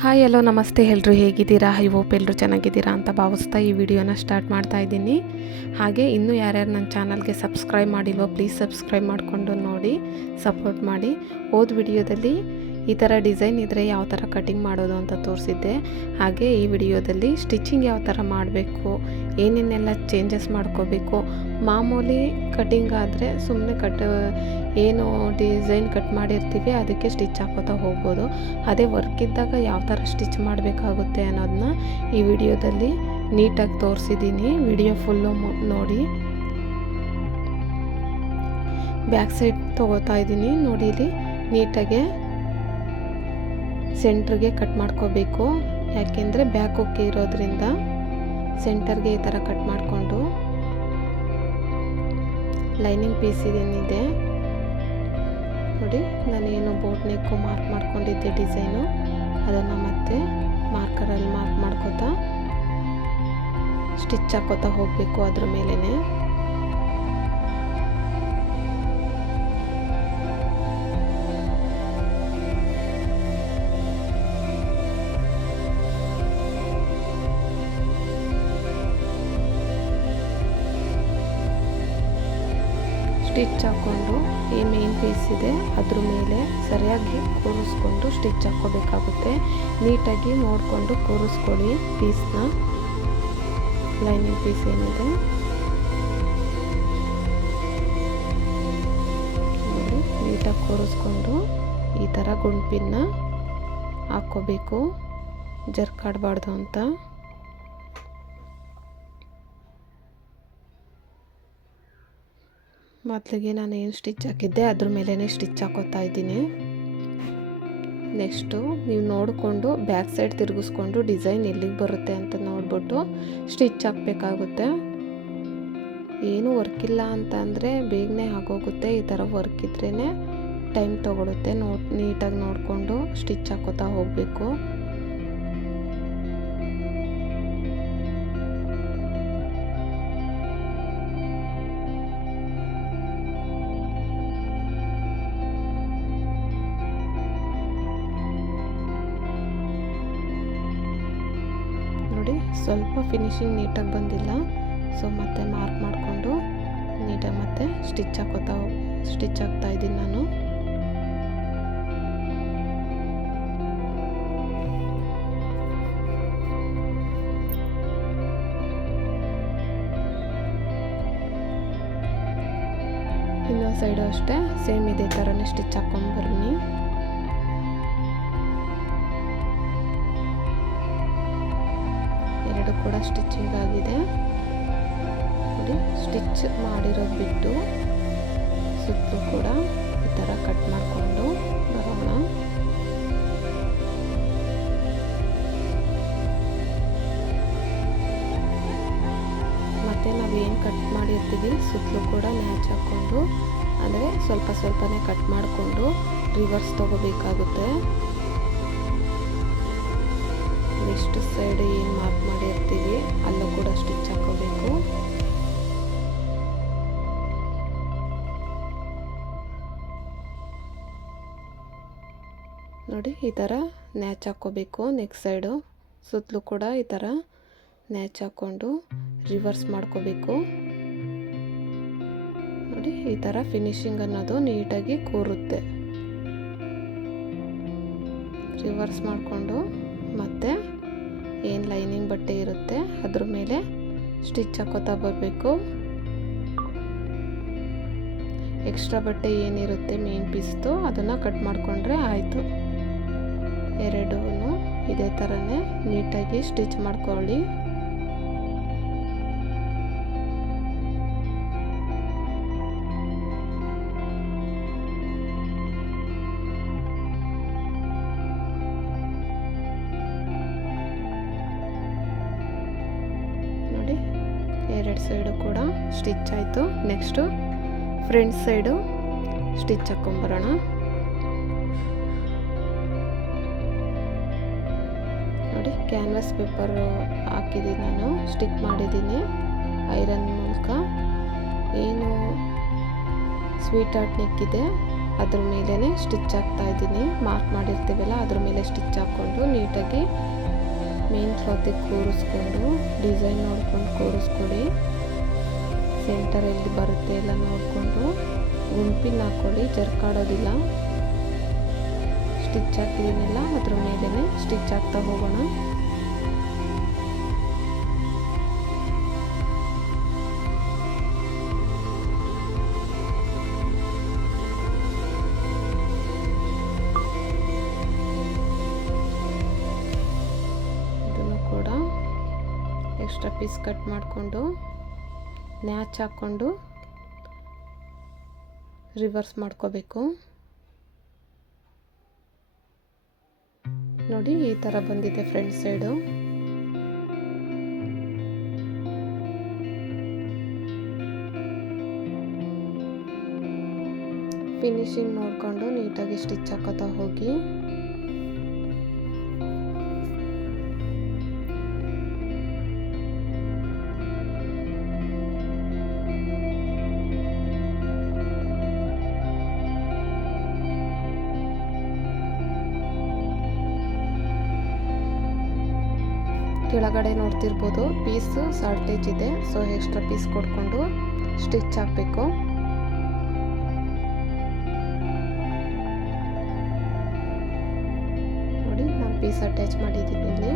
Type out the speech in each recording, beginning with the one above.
Hi hello ನಮಸ್ತೆ ಎಲ್ಲರೂ ಹೇಗಿದ್ದೀರಾ? ಐ ಹೋಪ್ ಎಲ್ಲರೂ ಚೆನ್ನಾಗಿದ್ದೀರಾ ಅಂತ ಭಾವಿಸ್ತಾ ಈ ವಿಡಿಯೋನ ಸ್ಟಾರ್ಟ್ ಮಾಡ್ತಾ ಇದ್ದೀನಿ. ಹಾಗೆ ಇನ್ನೂ ಯಾರ್ಯಾರು ನನ್ನ ಚಾನಲ್ಗೆ ಸಬ್ಸ್ಕ್ರೈಬ್ ಮಾಡಿಲ್ವೋ ಪ್ಲೀಸ್ ಸಬ್ಸ್ಕ್ರೈಬ್ ಮಾಡಿಕೊಂಡು ನೋಡಿ, ಸಪೋರ್ಟ್ ಮಾಡಿ. ಹೋದ ವಿಡಿಯೋದಲ್ಲಿ ಈ ಥರ ಡಿಸೈನ್ ಇದ್ದರೆ ಯಾವ ಥರ ಕಟಿಂಗ್ ಮಾಡೋದು ಅಂತ ತೋರಿಸಿದ್ದೆ. ಹಾಗೆ ಈ ವಿಡಿಯೋದಲ್ಲಿ ಸ್ಟಿಚಿಂಗ್ ಯಾವ ಥರ ಮಾಡಬೇಕು, ಏನೇನೆಲ್ಲ ಚೇಂಜಸ್ ಮಾಡ್ಕೋಬೇಕು. ಮಾಮೂಲಿ ಕಟಿಂಗ್ ಆದರೆ ಸುಮ್ಮನೆ ಏನು ಡಿಸೈನ್ ಕಟ್ ಮಾಡಿರ್ತೀವಿ ಅದಕ್ಕೆ ಸ್ಟಿಚ್ ಹಾಕೋತಾ ಹೋಗ್ಬೋದು. ಅದೇ ವರ್ಕ್ ಇದ್ದಾಗ ಯಾವ ಥರ ಸ್ಟಿಚ್ ಮಾಡಬೇಕಾಗುತ್ತೆ ಅನ್ನೋದನ್ನ ಈ ವಿಡಿಯೋದಲ್ಲಿ ನೀಟಾಗಿ ತೋರಿಸಿದ್ದೀನಿ. ವಿಡಿಯೋ ಫುಲ್ಲು ನೋಡಿ. ಬ್ಯಾಕ್ ಸೈಡ್ ತೊಗೋತಾ ಇದ್ದೀನಿ ನೋಡಿ. ಇಲ್ಲಿ ನೀಟಾಗೆ ಸೆಂಟ್ರಿಗೆ ಕಟ್ ಮಾಡ್ಕೋಬೇಕು. ಯಾಕೆಂದರೆ ಬ್ಯಾಕ್ ಹೊಕ್ಕೆ ಇರೋದ್ರಿಂದ ಸೆಂಟರ್ಗೆ ಈ ಥರ ಕಟ್ ಮಾಡಿಕೊಂಡು ಲೈನಿಂಗ್ ಪೀಸ್ ಏನಿದೆ ನೋಡಿ, ನಾನೇನು ಬೋಟ್ ನೆಕ್ಕು ಮಾರ್ಕ್ ಮಾಡ್ಕೊಂಡಿದ್ದೆ ಡಿಸೈನು, ಅದನ್ನು ಮತ್ತೆ ಮಾರ್ಕರಲ್ಲಿ ಮಾರ್ಕ್ ಮಾಡ್ಕೋತಾ ಸ್ಟಿಚ್ ಹಾಕೋತಾ ಹೋಗಬೇಕು ಅದ್ರ ಮೇಲೇ. ಸ್ಟಿಚ್ ಹಾಕ್ಕೊಂಡು ಈ ಮೇನ್ ಪೀಸ್ ಇದೆ ಅದ್ರ ಮೇಲೆ ಸರಿಯಾಗಿ ಕೂರಿಸ್ಕೊಂಡು ಸ್ಟಿಚ್ ಹಾಕ್ಕೋಬೇಕಾಗುತ್ತೆ. ನೀಟಾಗಿ ನೋಡಿಕೊಂಡು ಕೂರಿಸ್ಕೊಳ್ಳಿ ಪೀಸ್ನ. ಲೈನಿಂಗ್ ಪೀಸ್ ಏನಿದೆ ನೋಡಿ, ನೀಟಾಗಿ ಕೂರಿಸ್ಕೊಂಡು ಈ ಥರ ಗುಂಪಿನ ಹಾಕ್ಕೋಬೇಕು, ಜರ್ಕಾಡಬಾರ್ದು ಅಂತ. ಮೊದಲಿಗೆ ನಾನು ಏನು ಸ್ಟಿಚ್ ಹಾಕಿದ್ದೆ ಅದ್ರ ಮೇಲೇ ಸ್ಟಿಚ್ ಹಾಕೋತಾ ಇದ್ದೀನಿ. ನೆಕ್ಸ್ಟು ನೀವು ನೋಡಿಕೊಂಡು ಬ್ಯಾಕ್ ಸೈಡ್ ತಿರುಗಿಸ್ಕೊಂಡು ಡಿಸೈನ್ ಎಲ್ಲಿಗೆ ಬರುತ್ತೆ ಅಂತ ನೋಡ್ಬಿಟ್ಟು ಸ್ಟಿಚ್ ಹಾಕಬೇಕಾಗುತ್ತೆ. ಏನೂ ವರ್ಕ್ ಇಲ್ಲ ಅಂತ ಅಂದರೆ ಬೇಗನೆ ಆಗೋಗುತ್ತೆ. ಈ ಥರ ವರ್ಕ್ ಇದ್ರೇ ಟೈಮ್ ತೊಗೊಳುತ್ತೆ. ನೀಟಾಗಿ ನೋಡಿಕೊಂಡು ಸ್ಟಿಚ್ ಹಾಕೋತಾ ಹೋಗಬೇಕು. ಸ್ವಲ್ಪ ಫಿನಿಶಿಂಗ್ ನೀಟಾಗಿ ಬಂದಿಲ್ಲ, ಸೊ ಮತ್ತೆ ಮಾರ್ಕ್ ಮಾಡಿಕೊಂಡು ನೀಟಾಗಿ ಮತ್ತೆ ಸ್ಟಿಚ್ ಹಾಕ್ತಾ ಇದ್ದೀನಿ ನಾನು. ಇನ್ನೊಂದು ಸೈಡು ಅಷ್ಟೇ ಸೇಮ್ ಇದೇ ಥರನೇ ಸ್ಟಿಚ್ ಹಾಕ್ಕೊಂಡ್ಬರ್ನಿ. ಎರಡು ಕೂಡ ಸ್ಟಿಚಿಂಗ್ ಆಗಿದೆ ನೋಡಿ. ಸ್ಟಿಚ್ ಮಾಡಿರೋದು ಬಿಟ್ಟು ಸುತ್ತಲೂ ಕೂಡ ಈ ಥರ ಕಟ್ ಮಾಡಿಕೊಂಡು ಬರೋಣ. ಮತ್ತು ನಾವೇನು ಕಟ್ ಮಾಡಿರ್ತೀವಿ ಸುತ್ತಲೂ ಕೂಡ ನ್ಯಾಚ್ ಹಾಕ್ಕೊಂಡು, ಅಂದರೆ ಸ್ವಲ್ಪ ಸ್ವಲ್ಪನೇ ಕಟ್ ಮಾಡಿಕೊಂಡು ರಿವರ್ಸ್ ತೊಗೋಬೇಕಾಗುತ್ತೆ. ನೆಕ್ಸ್ಟ್ ಸೈಡ್ ಏನು ಮಾರ್ಕ್ ಮಾಡಿರ್ತೀವಿ ಅಲ್ಲೂ ಕೂಡ ಸ್ಟಿಚ್ ಹಾಕೋಬೇಕು. ನೋಡಿ ಈ ಥರ ನ್ಯಾಚ್ ಹಾಕ್ಕೋಬೇಕು. ನೆಕ್ಸ್ಟ್ ಸೈಡು ಸುತ್ತಲೂ ಕೂಡ ಈ ಥರ ನ್ಯಾಚ್ ಹಾಕ್ಕೊಂಡು ರಿವರ್ಸ್ ಮಾಡ್ಕೋಬೇಕು. ನೋಡಿ ಈ ಥರ ಫಿನಿಶಿಂಗ್ ಅನ್ನೋದು ನೀಟಾಗಿ ಕೂರುತ್ತೆ. ರಿವರ್ಸ್ ಮಾಡಿಕೊಂಡು ಮತ್ತೆ ಏನು ಲೈನಿಂಗ್ ಬಟ್ಟೆ ಇರುತ್ತೆ ಅದ್ರ ಮೇಲೆ ಸ್ಟಿಚ್ ಹಾಕೋತಾ ಬರಬೇಕು. ಎಕ್ಸ್ಟ್ರಾ ಬಟ್ಟೆ ಏನಿರುತ್ತೆ ಮೇನ್ ಪೀಸ್ದು ಅದನ್ನು ಕಟ್ ಮಾಡಿಕೊಂಡ್ರೆ ಆಯಿತು. ಎರಡೂ ಇದೇ ಥರನೇ ನೀಟಾಗಿ ಸ್ಟಿಚ್ ಮಾಡ್ಕೊಳ್ಳಿ. ಎರಡು ಸೈಡು ಕೂಡ ಸ್ಟಿಚ್ ಆಯಿತು. ನೆಕ್ಸ್ಟು ಫ್ರಂಟ್ ಸೈಡು ಸ್ಟಿಚ್ ಹಾಕ್ಕೊಂಬರೋಣ. ನೋಡಿ ಕ್ಯಾನ್ವಾಸ್ ಪೇಪರ್ ಹಾಕಿದ್ದೀನಿ ನಾನು, ಸ್ಟಿಕ್ ಮಾಡಿದ್ದೀನಿ ಐರನ್ ಮೂಲಕ. ಏನು ಸ್ವೀಟ್ ಆರ್ಟ್ ನೆಕ್ ಇದೆ ಅದ್ರ ಮೇಲೇ ಸ್ಟಿಚ್ ಹಾಕ್ತಾ ಇದ್ದೀನಿ. ಮಾರ್ಕ್ ಮಾಡಿರ್ತೀವಲ್ಲ ಅದ್ರ ಮೇಲೆ ಸ್ಟಿಚ್ ಹಾಕ್ಕೊಂಡು ನೀಟಾಗಿ ಮೇನ್ ಕ್ಲಾತಿಗೆ ಕೂರಿಸ್ಕೊಂಡು ಡಿಸೈನ್ ನೋಡ್ಕೊಂಡು ಕೂರಿಸ್ಕೊಡಿ. ಸೆಂಟರ್ ಎಲ್ಲಿ ಬರುತ್ತೆ ಎಲ್ಲ ನೋಡಿಕೊಂಡು ಗುಂಪಿನ ಹಾಕ್ಕೊಳ್ಳಿ, ಜರ್ಕಾಡೋದಿಲ್ಲ. ಸ್ಟಿಚ್ ಹಾಕಿದ್ದೀನಲ್ಲ ಅದ್ರ ಮೇಲೇ ಸ್ಟಿಚ್ ಹಾಕ್ತಾ ಹೋಗೋಣ. ಎಕ್ಸ್ಟ್ರಾ ಪೀಸ್ ಕಟ್ ಮಾಡಿಕೊಂಡು ನ್ಯಾಚ್ ಹಾಕ್ಕೊಂಡು ರಿವರ್ಸ್ ಮಾಡ್ಕೋಬೇಕು. ನೋಡಿ ಈ ಥರ ಬಂದಿದೆ ಫ್ರಂಟ್ ಸೈಡು. ಫಿನಿಶಿಂಗ್ ನೋಡಿಕೊಂಡು ನೀಟಾಗಿ ಸ್ಟಿಚ್ ಹಾಕೋತಾ ಹೋಗಿ. ಕೆಳಗಡೆ ನೋಡ್ತಿರ್ಬೋದು ಪೀಸು ಶಾರ್ಟೇಜ್ ಇದೆ, ಸೊ ಎಕ್ಸ್ಟ್ರಾ ಪೀಸ್ ಕೊಡ್ಕೊಂಡು ಸ್ಟಿಚ್ ಹಾಕಬೇಕು. ನೋಡಿ ನಾನು ಪೀಸ್ ಅಟ್ಯಾಚ್ ಮಾಡಿದ್ದೀನಿ ಇಲ್ಲಿ.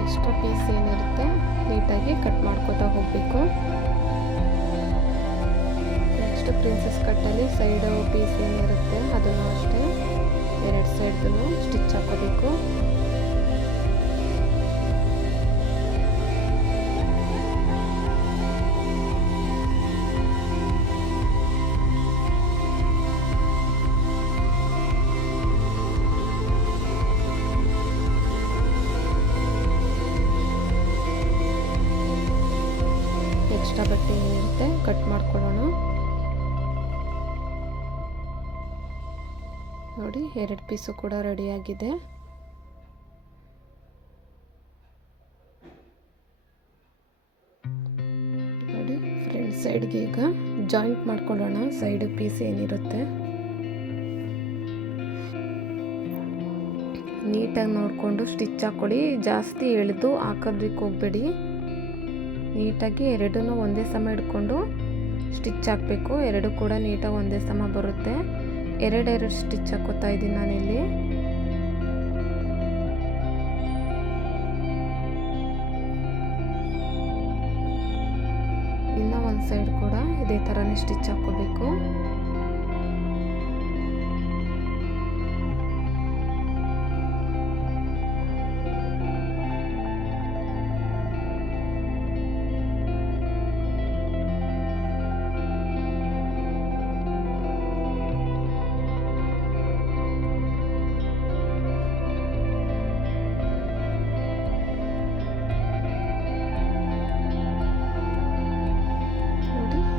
ಎಕ್ಸ್ಟ್ರಾ ಪೀಸ್ ಏನಿರುತ್ತೆ ನೀಟಾಗಿ ಕಟ್ ಮಾಡ್ಕೊತಾ ಹೋಗಬೇಕು. ನೆಕ್ಸ್ಟ್ ಪ್ರಿನ್ಸಸ್ ಕಟ್ಟಲ್ಲಿ ಸೈಡ್ ಪೀಸ್ ಏನಿರುತ್ತೆ ಅದನ್ನು ಅಷ್ಟೇ ಎರಡು ಸೈಡ್ಗೂ ಸ್ಟಿಚ್ ಹಾಕೋಬೇಕು. ಎಕ್ಸ್ಟ್ರಾ ಬಟ್ಟೆ ಏನಿರುತ್ತೆ ಕಟ್ ಮಾಡ್ಕೊಳ್ಳೋಣ. ನೋಡಿ ಎರಡು ಪೀಸು ಕೂಡ ರೆಡಿಯಾಗಿದೆ. ನೋಡಿ ಫ್ರಂಟ್ ಸೈಡ್ಗೆ ಈಗ ಜಾಯಿಂಟ್ ಮಾಡ್ಕೊಳ್ಳೋಣ. ಸೈಡ್ ಪೀಸ್ ಏನಿರುತ್ತೆ ನೀಟಾಗಿ ನೋಡಿಕೊಂಡು ಸ್ಟಿಚ್ ಹಾಕ್ಕೊಳ್ಳಿ. ಜಾಸ್ತಿ ಎಳೆದು ಹಾಕೋದಕ್ಕೆ ಹೋಗಬೇಡಿ. ನೀಟಾಗಿ ಎರಡನ್ನೂ ಒಂದೇ ಸಮ ಹಿಡ್ಕೊಂಡು ಸ್ಟಿಚ್ ಹಾಕಬೇಕು. ಎರಡು ಕೂಡ ನೀಟಾಗಿ ಒಂದೇ ಸಮ ಬರುತ್ತೆ. ಎರಡೆರಡು ಸ್ಟಿಚ್ ಹಾಕೋತಾ ಇದ್ದೀನಿ ನಾನಿಲ್ಲಿ. ಇನ್ನು ಒಂದು ಸೈಡ್ ಕೂಡ ಇದೇ ಥರನೇ ಸ್ಟಿಚ್ ಹಾಕೋಬೇಕು.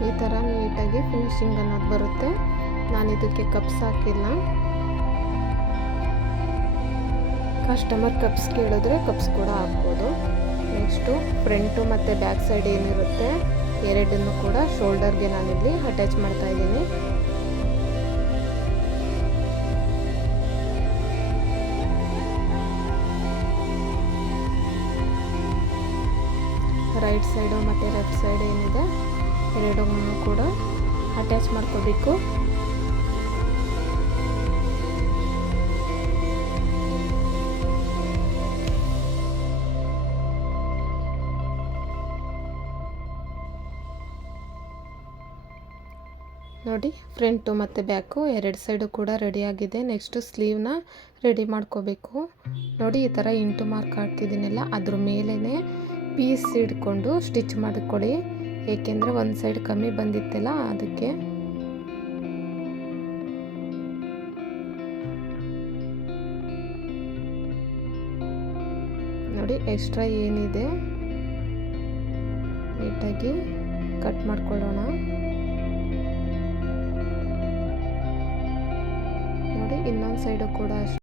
ಈ ಥರ ನೀಟಾಗಿ ಫಿನಿಶಿಂಗ್ ಅನ್ನೋದು ಬರುತ್ತೆ. ನಾನು ಇದಕ್ಕೆ ಕಪ್ಸ್ ಹಾಕಿಲ್ಲ. ಕಸ್ಟಮರ್ ಕಪ್ಸ್ ಕೇಳಿದ್ರೆ ಕಪ್ಸ್ ಕೂಡ ಹಾಕ್ಬೋದು. ನೆಕ್ಸ್ಟು ಫ್ರಂಟು ಮತ್ತು ಬ್ಯಾಕ್ ಸೈಡ್ ಏನಿರುತ್ತೆ ಎರಡನ್ನೂ ಕೂಡ ಶೋಲ್ಡರ್ಗೆ ನಾನಿಲ್ಲಿ ಅಟ್ಯಾಚ್ ಮಾಡ್ತಾ ಇದ್ದೀನಿ. ರೈಟ್ ಸೈಡು ಮತ್ತು ಲೆಫ್ಟ್ ಸೈಡ್ ಏನಿದೆ ಎರಡನ್ನೂ ಕೂಡ ಅಟ್ಯಾಚ್ ಮಾಡ್ಕೋಬೇಕು. ನೋಡಿ ಫ್ರಂಟು ಮತ್ತು ಬ್ಯಾಕು ಎರಡು ಸೈಡು ಕೂಡ ರೆಡಿಯಾಗಿದೆ. ನೆಕ್ಸ್ಟು ಸ್ಲೀವ್ನ ರೆಡಿ ಮಾಡ್ಕೋಬೇಕು. ನೋಡಿ ಈ ಥರ ಇಂಟು ಮಾರ್ಕ್ ಹಾಕಿದ್ದೀನಲ್ಲ ಅದ್ರ ಮೇಲೇ ಪೀಸ್ ಹಿಡ್ಕೊಂಡು ಸ್ಟಿಚ್ ಮಾಡಿಕೊಳ್ಳಿ. ಏಕೆಂದರೆ ಒಂದು ಸೈಡ್ ಕಮ್ಮಿ ಬಂದಿತ್ತಲ್ಲ ಅದಕ್ಕೆ. ನೋಡಿ ಎಕ್ಸ್ಟ್ರಾ ಏನಿದೆ ನೀಟಾಗಿ ಕಟ್ ಮಾಡ್ಕೊಳ್ಳೋಣ. ನೋಡಿ ಇನ್ನೊಂದು ಸೈಡು ಕೂಡ